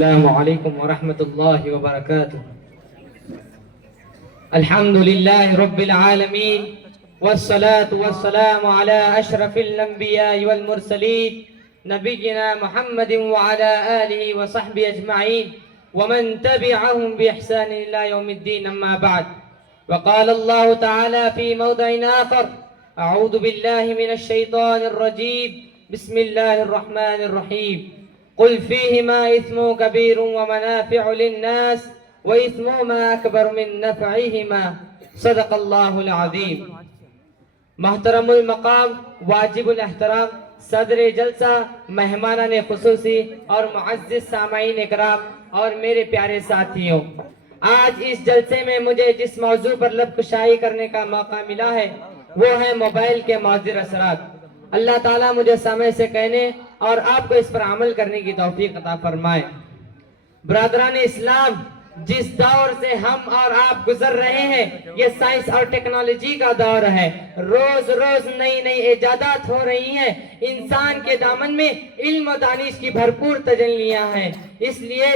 السلام علیکم ورحمۃ اللہ وبرکاتہ۔ الحمد للہ رب العالمین والصلاة والسلام على اشرف الانبیاء والمرسلین نبینا محمد وعلى آلہ وصحبہ اجمعین ومن تبعهم بإحسان الى یوم الدین، اما بعد، وقال اللہ تعالی فی موضع آخر: اعوذ باللہ من الشیطان الرجیم، بسم اللہ الرحمن الرحیم۔ قل فيهما إثم كبير ومنافع للناس وإثمهما أكبر من نفعهما، صدق اللہ العظیم۔ محترم المقام، واجب الاحترام صدر جلسہ، مہمانان خصوصی اور معزز سامعین اکرام اور میرے پیارے ساتھیوں، آج اس جلسے میں مجھے جس موضوع پر لب کشائی کرنے کا موقع ملا ہے وہ ہے موبائل کے مضر اثرات۔ اللہ تعالیٰ مجھے سامع سے کہنے اور آپ کو اس پر عمل کرنے کی توفیق عطا فرمائے۔ برادران اسلام، جس دور سے ہم اور آپ گزر رہے ہیں یہ سائنس اور ٹیکنالوجی کا دور ہے۔ روز روز نئی نئی ایجادات ہو رہی ہیں، انسان کے دامن میں علم و دانش کی بھرپور تجلیاں ہیں، اس لیے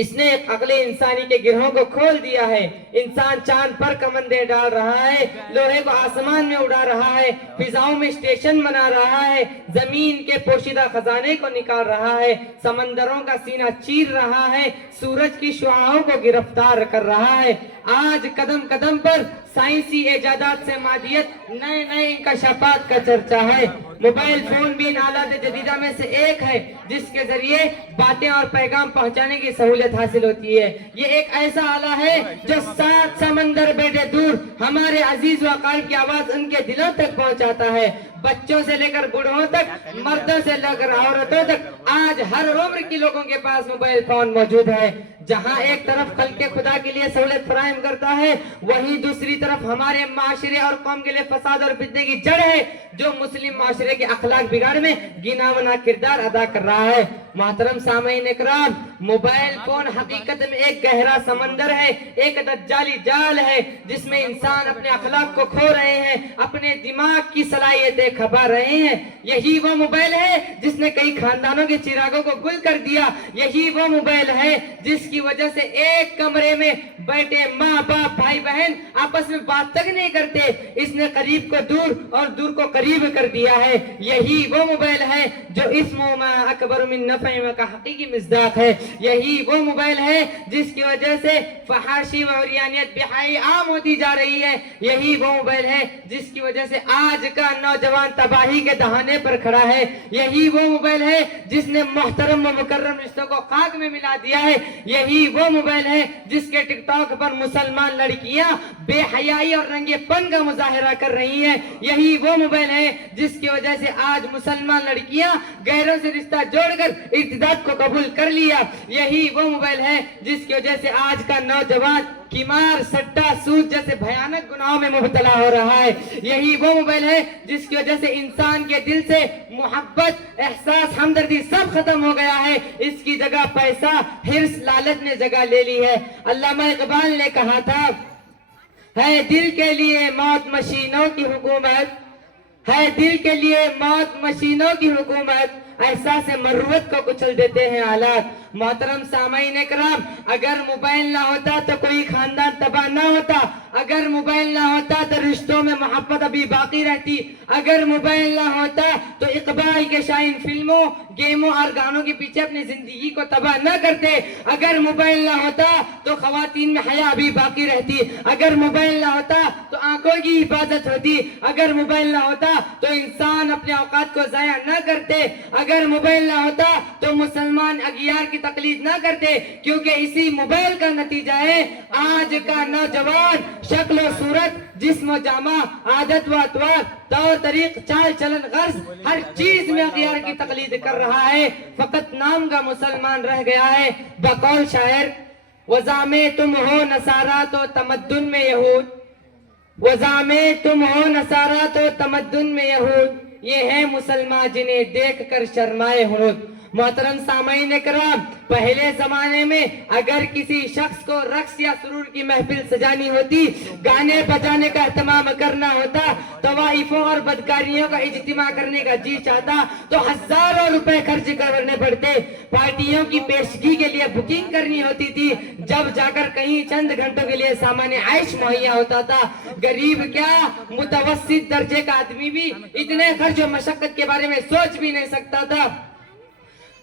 اس نے عقل انسانی کے گرہوں کو کھول دیا ہے۔ انسان چاند پر کمندیں ڈال رہا ہے، لوہے کو آسمان میں اڑا رہا ہے، فضاؤں میں اسٹیشن بنا رہا ہے، زمین کے پوشیدہ خزانے کو نکال رہا ہے، سمندروں کا سینہ چیر رہا ہے، سورج کی شعاعوں کو گرفتار کر رہا ہے۔ آج قدم قدم پر سائنسی ایجادات سے مادیت، نئے نئے انکشافات کا چرچا ہے۔ موبائل فون بھی ان آلات جدیدہ میں سے ایک ہے جس کے ذریعے باتیں اور پیغام پہنچانے کی سہولت حاصل ہوتی ہے۔ یہ ایک ایسا آلہ ہے جو 7 سمندر بیٹھے دور ہمارے عزیز و اقارب کی آواز ان کے دلوں تک پہنچاتا ہے۔ بچوں سے لے کر بوڑھوں تک، مردوں سے لے کر عورتوں تک، آج ہر عمر کے لوگوں کے پاس موبائل فون موجود ہے۔ جہاں ایک طرف خلق خدا کے لیے سہولت فراہم کرتا ہے، وہیں دوسری طرف ہمارے معاشرے اور قوم کے لیے فساد اور فتنے کی جڑ ہے جو مسلم معاشرے کے اخلاق بگاڑ میں گناونا کردار ادا کر رہا ہے۔ محترم سامعین اکرام، موبائل فون حقیقت میں ایک گہرا سمندر ہے، ایک دجالی جال ہے جس میں انسان اپنے اخلاق کو کھو رہے ہیں، اپنے دماغ کی صلاحیتیں کھپا رہے ہیں۔ یہی وہ موبائل ہے جس نے کئی خاندانوں کے چراغوں کو گل کر دیا۔ یہی وہ موبائل ہے جس کی وجہ سے ایک کمرے میں بیٹھے ماں باپ بھائی بہن آپس میں بات تک نہیں کرتے۔ اس نے قریب کو دور اور دور کو قریب کر دیا ہے۔ یہی وہ موبائل ہے جو اسمہما اکبر من نفعہما کا حقیقی مصداق ہے۔ یہی وہ موبائل ہے جس کی وجہ سے فحاشی و عریانیت بہائی عام ہوتی جا رہی ہے۔ یہی وہ موبائل ہے جس کی وجہ سے آج کا نوجوان تباہی کے دہانے پر کھڑا ہے۔ یہی وہ موبائل ہے جس نے محترم و مکرم رشتوں کو خاک میں ملا دیا ہے۔ یہی وہ موبائل ہے جس کے ٹک ٹاک پر مسلمان لڑکیاں بے حیائی اور رنگے پن کا مظاہرہ کر رہی ہیں۔ یہی وہ موبائل ہے جس کی وجہ سے آج مسلمان لڑکیاں غیروں سے رشتہ جوڑ کر ارتداد کو قبول کر لیا۔ یہی وہ موبائل ہے جس کی وجہ سے آج کا نوجوان قمار، سٹا، سود جیسے بھیانک گناہوں میں مبتلا ہو رہا ہے۔ یہی وہ موبائل ہے جس کی وجہ سے انسان کے دل سے محبت، احساس، ہمدردی سب ختم ہو گیا ہے۔ اس کی جگہ پیسہ، حرص، لالچ نے جگہ لے لی ہے۔ علامہ اقبال نے کہا تھا، ہے دل کے لیے موت مشینوں کی حکومت، ہے دل کے لیے موت مشینوں کی حکومت، احساس مروت کو کچل دیتے ہیں آلات۔ محترم سامعین اکرام، اگر موبائل نہ ہوتا تو کوئی خاندان تباہ نہ ہوتا، اگر موبائل نہ ہوتا تو رشتوں میں محبت ابھی باقی رہتی، اگر موبائل نہ ہوتا تو اقبال کے شائن فلموں، گیموں اور گانوں کے پیچھے اپنی زندگی کو تباہ نہ کرتے، اگر موبائل نہ ہوتا تو خواتین میں حیا بھی باقی رہتی، اگر موبائل نہ ہوتا تو آنکھوں کی حفاظت ہوتی، اگر موبائل نہ ہوتا تو انسان اپنے اوقات کو ضائع نہ کرتے، اگر موبائل نہ ہوتا تو مسلمان اغیار کی تقلید نہ کرتے، کیونکہ اسی موبائل کا نتیجہ ہے آج کا نوجوان شکل و صورت، جسم و جامہ، عادت و اطوار، طور طریق، چال چلن، غرض، ہر چیز میں اغیار کی تقلید کر رہا ہے، فقط نام کا مسلمان رہ گیا ہے۔ بقول شاعر، وضع میں تم ہو نصارہ تو تمدن میں یہود، وضع میں تم ہو نصارہ تو تمدن میں یہود، یہ ہے مسلمان جنہیں دیکھ کر شرمائے ہنود۔ محترم سامعین کرام، پہلے زمانے میں اگر کسی شخص کو رقص یا سرور کی محفل سجانی ہوتی، گانے بجانے کا اہتمام کرنا ہوتا، طوائفوں اور بدکاریوں کا اجتماع کرنے کا جی چاہتا تو ہزاروں روپے خرچ کرنے پڑتے، پارٹیوں کی پیشگی کے لیے بکنگ کرنی ہوتی تھی، جب جا کر کہیں چند گھنٹوں کے لیے سامان عائش مہیا ہوتا تھا۔ غریب کیا، متوسط درجے کا آدمی بھی اتنے خرچ و مشقت کے بارے میں سوچ بھی نہیں سکتا تھا،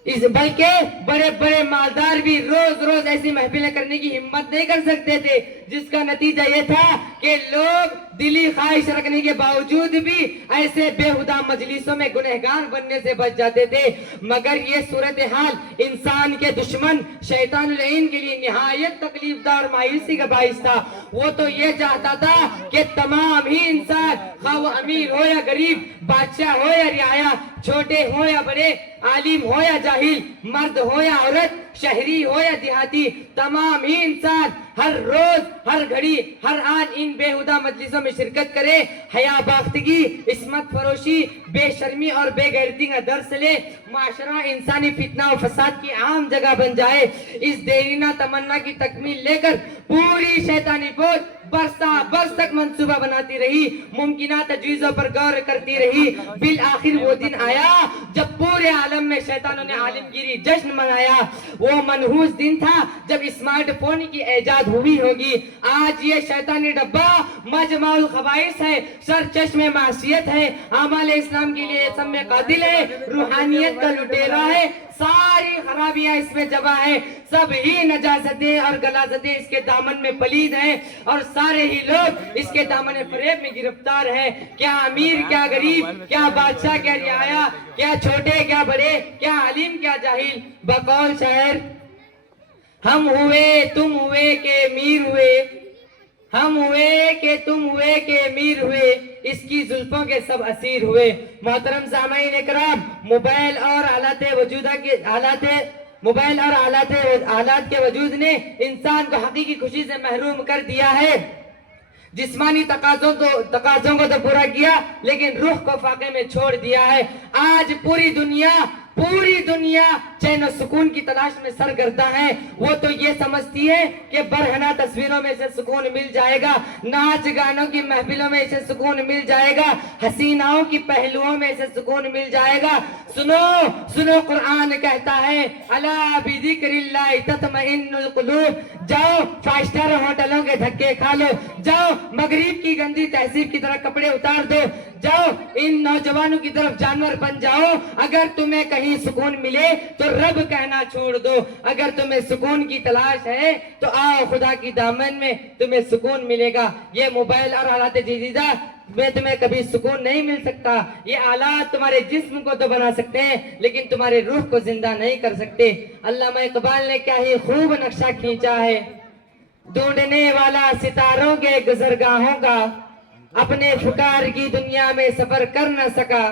بلکہ بڑے بڑے مالدار بھی روز روز ایسی محفلیں کرنے کی ہمت نہیں کر سکتے تھے، جس کا نتیجہ یہ تھا کہ لوگ دلی خواہش رکھنے کے باوجود بھی ایسے بےہودہ مجلسوں میں گنہگار بننے سے بچ جاتے تھے۔ مگر یہ صورتحال انسان کے دشمن شیطان اللعین کے لیے نہایت تکلیف دہ اور مایوسی کا باعث تھا۔ وہ تو یہ چاہتا تھا کہ تمام ہی انسان، خواہ وہ امیر ہو یا غریب، بادشاہ ہو یا رعایا، چھوٹے ہو یا بڑے، عالم ہو یا جاہل، مرد ہو یا عورت، شہری ہو یا دیہاتی، تمام ہی انسان ہر روز، ہر گھڑی، ہر آن ان بےہودہ مجلسوں میں شرکت کرے، حیا باختگی، عصمت فروشی، بے شرمی اور بے غیرتی کا درس لے، معاشرہ انسانی فتنہ و فساد کی عام جگہ بن جائے۔ اس دیرینہ تمنا کی تکمیل لے کر پوری شیطانی فوج برس تک منصوبہ بناتی رہی، ممکنہ تجویزوں پر غور کرتی رہی۔ بالآخر وہ دن آیا جب پورے عالم میں شیطانوں نے عالمگیری جشن منایا۔ وہ منحوس دن تھا جب اسمارٹ فون کی ایجاد ہوئی ہوگی۔ آج یہ شیطانی ڈبہ مجمع الخبائث ہے، سر چشم معصیت ہے، اعمال اسلام کے لیے سم قاتل ہے، روحانیت کا لٹیرا ہے، ساری خرابیاں اس میں جمع ہے، سب ہی نجاستیں اور غلاظتیں اس کے دامن میں پلید ہیں، اور سارے ہی لوگ اس کے دامن فریب میں گرفتار ہیں۔ کیا امیر کیا غریب، کیا بادشاہ کیا رعایا، کیا چھوٹے کیا بڑے، کیا عالم کیا جاہل۔ بقول شاعر، ہم ہوئے تم ہوئے کہ امیر ہوئے، ہم ہوئے کہ تم ہوئے کہ امیر ہوئے، اس کی زلفوں کے سب اسیر ہوئے۔ محترم سامعین اکرام، موبائل اور آلات کے وجود نے انسان کو حقیقی خوشی سے محروم کر دیا ہے۔ جسمانی تقاضوں کو تو پورا کیا، لیکن روح کو فاقے میں چھوڑ دیا ہے۔ آج پوری دنیا چین و سکون کی تلاش میں سرگرداں ہے۔ وہ تو یہ سمجھتی ہے کہ برہنہ تصویروں میں سے سکون مل جائے گا، ناچ گانوں کی محفلوں میں سے سکون مل جائے گا، حسیناؤں کی پہلوؤں میں سے سکون مل جائے گا۔ سنو قرآن کہتا ہے، الا بذکر اللہ تطمئن القلوب۔ جاؤ 5 اسٹار ہوٹلوں کے دھکے کھا لو، جاؤ مغرب کی گندی تہذیب کی طرح کپڑے اتار دو، جاؤ ان نوجوانوں کی طرف جانور بن جاؤ۔ اگر تمہیں کہیں سکون ملے تو رب کہنا چھوڑ دو، اگر تمہیں سکون کی تلاش ہے تو آؤ خدا کی دامن میں، تمہیں سکون ملے گا۔ یہ موبائل اور آلات جدیدہ میں تمہیں کبھی سکون نہیں مل سکتا۔ یہ آلات تمہارے جسم کو تو بنا سکتے ہیں، لیکن تمہارے روح کو زندہ نہیں کر سکتے۔ علامہ اقبال نے کیا ہی خوب نقشہ کھینچا ہے، ڈھونڈنے والا ستاروں کے گزرگاہوں کا، اپنے فکار کی دنیا میں سفر کر نہ سکا،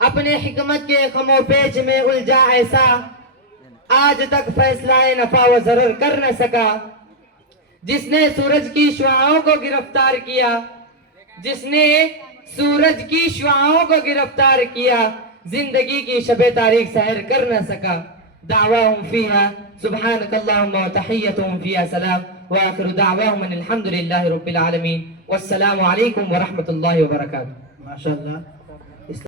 اپنے حکمت کے خم و پیچ میں الجھا ایسا، آج تک فیصلہ نفع و ضرر کر نہ سکا۔ جس نے سورج کی شعاعوں کو گرفتار کیا، جس نے سورج کی شعاعوں کو گرفتار کیا، زندگی کی شب تاریخ سحر کر نہ سکا۔ دعواہم فیہا سبحانک اللہم و تحیتہم فیہا سلام، وآخر دعواہم ان الحمدللہ رب العالمین، والسلام علیکم ورحمۃ اللہ وبرکاتہ۔ ماشاءاللہ۔